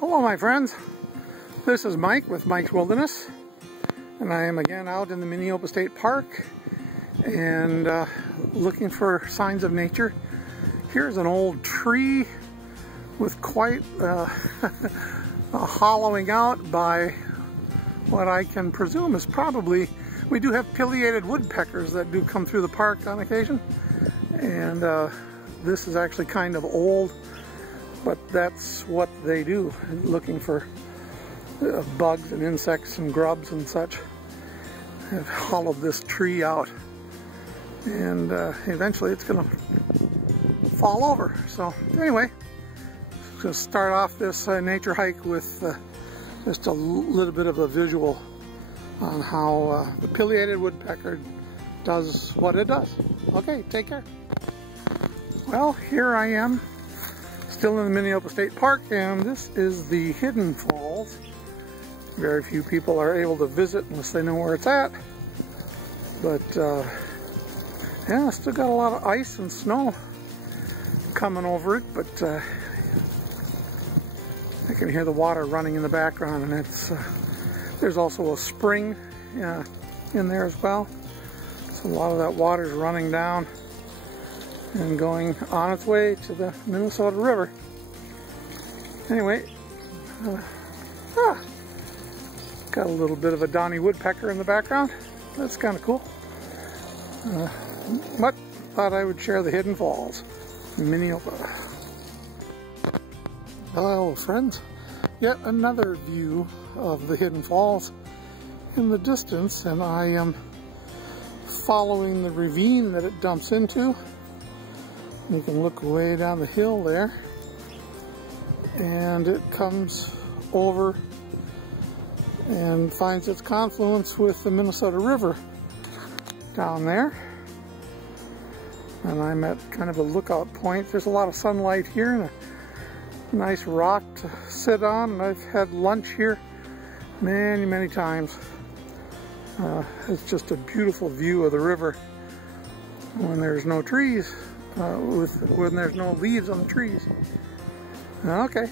Hello my friends, this is Mike with Mike's Wilderness, and I am again out in the Minneopa State Park and looking for signs of nature. Here's an old tree with quite a hollowing out by what I can presume is probably, we do have pileated woodpeckers that do come through the park on occasion, and this is actually kind of old, but that's what they do, looking for bugs and insects and grubs and such. I've hollowed this tree out, and eventually it's going to fall over. So anyway, I'm going to start off this nature hike with just a little bit of a visual on how the pileated woodpecker does what it does. Okay, take care. Well, here I am, still in the Minneopa State Park, and this is the Hidden Falls. Very few people are able to visit unless they know where it's at. But yeah, still got a lot of ice and snow coming over it, but I can hear the water running in the background, and it's there's also a spring in there as well. So a lot of that water is running down and going on its way to the Minnesota River. Anyway, got a little bit of a downy woodpecker in the background. That's kind of cool. But thought I would share the Hidden Falls, Minneopa. Hello friends, yet another view of the Hidden Falls in the distance, and I am following the ravine that it dumps into. You can look way down the hill there, and it comes over and finds its confluence with the Minnesota River down there. And I'm at kind of a lookout point. There's a lot of sunlight here and a nice rock to sit on, and I've had lunch here many times. It's just a beautiful view of the river when there's no trees. When there's no leaves on the trees. Okay,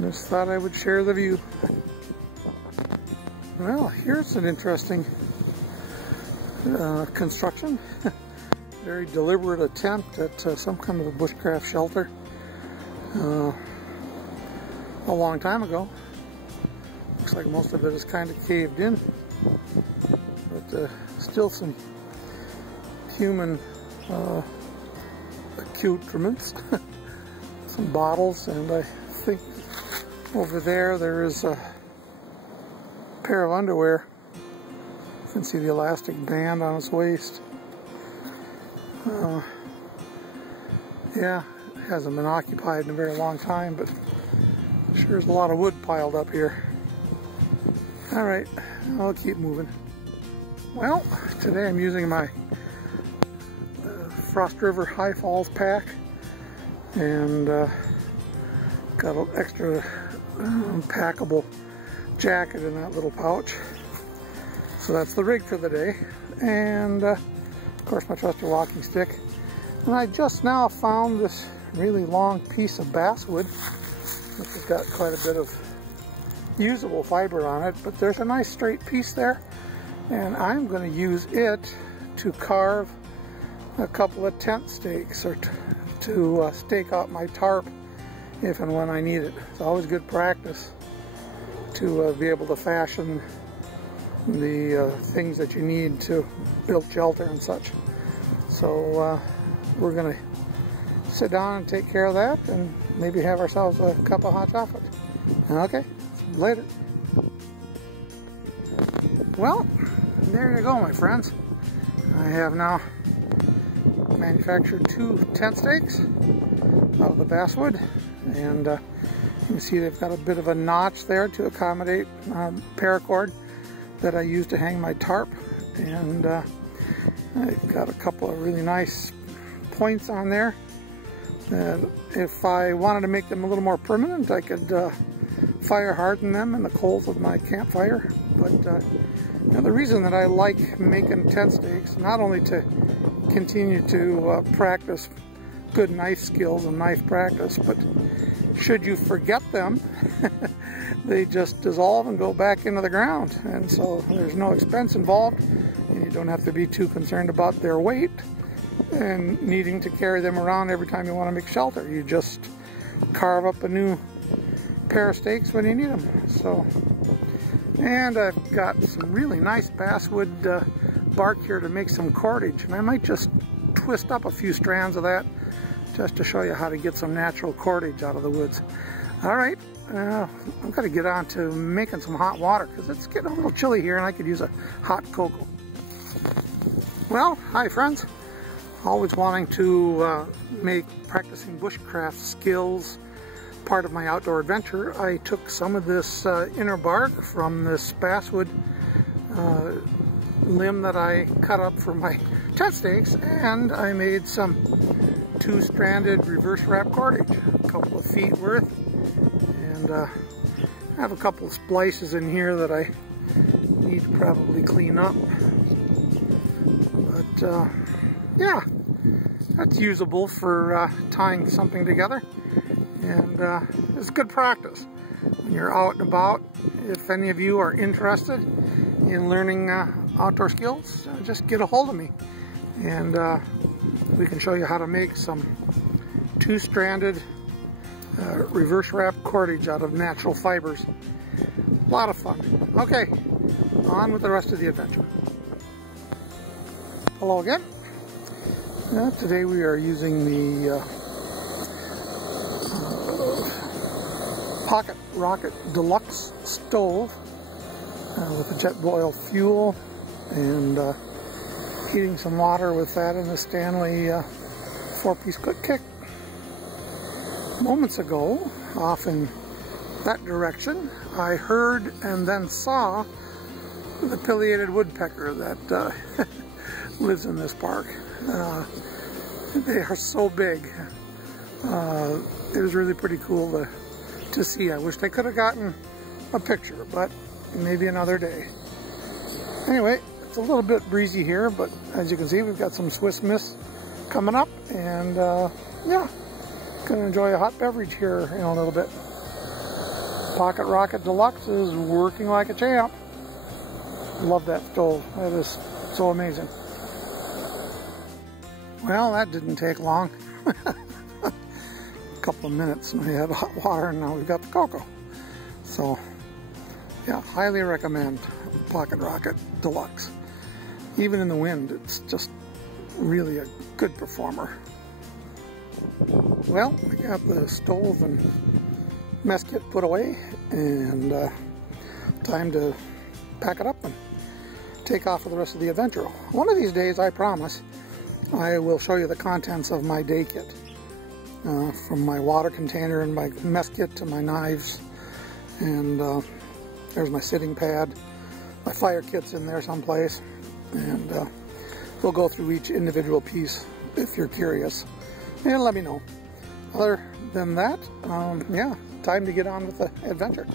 just thought I would share the view. Well, here's an interesting construction. Very deliberate attempt at some kind of a bushcraft shelter a long time ago. Looks like most of it is kind of caved in, but still some human accoutrements, some bottles, and I think over there is a pair of underwear. You can see the elastic band on its waist. Yeah, it hasn't been occupied in a very long time, but sure there's a lot of wood piled up here. Alright, I'll keep moving. Well, today I'm using my Frost River High Falls pack, and got an extra packable jacket in that little pouch. So that's the rig for the day, and of course my trusty walking stick. And I just now found this really long piece of basswood, which has got quite a bit of usable fiber on it, but there's a nice straight piece there, and I'm going to use it to carve a couple of tent stakes, or to stake out my tarp if and when I need it. It's always good practice to be able to fashion the things that you need to build shelter and such. So we're going to sit down and take care of that, and maybe have ourselves a cup of hot chocolate. Okay, later. Well, there you go my friends. I have now manufactured 2 tent stakes out of the basswood, and you can see they've got a bit of a notch there to accommodate paracord that I use to hang my tarp, and I've got a couple of really nice points on there that if I wanted to make them a little more permanent, I could fire harden them in the coals of my campfire. But you know, the reason that I like making tent stakes, not only to continue to practice good knife skills and knife practice, but should you forget them, they just dissolve and go back into the ground. And so there's no expense involved, and you don't have to be too concerned about their weight and needing to carry them around every time you want to make shelter. You just carve up a new pair of stakes when you need them. So, and I've got some really nice basswood bark here to make some cordage, and I might just twist up a few strands of that just to show you how to get some natural cordage out of the woods. All right, I'm going to get on to making some hot water because it's getting a little chilly here and I could use a hot cocoa. Well, hi friends. Always wanting to make practicing bushcraft skills part of my outdoor adventure. I took some of this inner bark from this basswood limb that I cut up for my tent stakes, and I made some two-stranded reverse wrap cordage, a couple of feet worth, and I have a couple of splices in here that I need to probably clean up, but yeah, that's usable for tying something together, and it's good practice when you're out and about. If any of you are interested in learning outdoor skills, just get a hold of me, and we can show you how to make some two-stranded reverse wrap cordage out of natural fibers. A lot of fun. Okay, on with the rest of the adventure. Hello again. Today we are using the Pocket Rocket Deluxe stove with a jet boil fuel, and heating some water with that in the Stanley 4-piece cook kit. Moments ago, off in that direction, I heard and then saw the pileated woodpecker that lives in this park. They are so big. It was really pretty cool to see. I wish I could have gotten a picture, but maybe another day. Anyway, it's a little bit breezy here, but as you can see, we've got some Swiss Miss coming up, and yeah, gonna enjoy a hot beverage here in a little bit. Pocket Rocket Deluxe is working like a champ. Love that stove. That is so amazing. Well, that didn't take long. A couple of minutes and we had hot water, and now we've got the cocoa. So yeah, highly recommend Pocket Rocket Deluxe. Even in the wind, it's just really a good performer. Well, we got the stove and mess kit put away, and time to pack it up and take off for the rest of the adventure. One of these days, I promise, I will show you the contents of my day kit. From my water container and my mess kit to my knives, and there's my sitting pad. My fire kit's in there someplace, and we'll go through each individual piece if you're curious, and let me know. Other than that, yeah, time to get on with the adventure.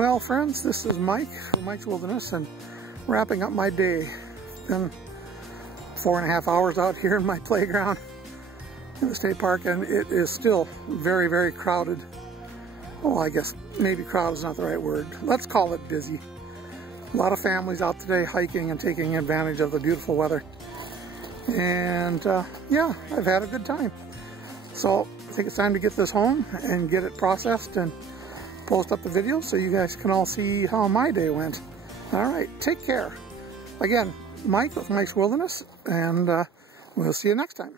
Well, friends, this is Mike from Mike's Wilderness, and wrapping up my day. Been 4.5 hours out here in my playground in the state park, and it is still very, very crowded. Well, I guess maybe crowd is not the right word. Let's call it busy. A lot of families out today hiking and taking advantage of the beautiful weather. And yeah, I've had a good time. So I think it's time to get this home and get it processed and post up the video so you guys can all see how my day went. All right, take care. Again, Mike with Mike's Wilderness, and we'll see you next time.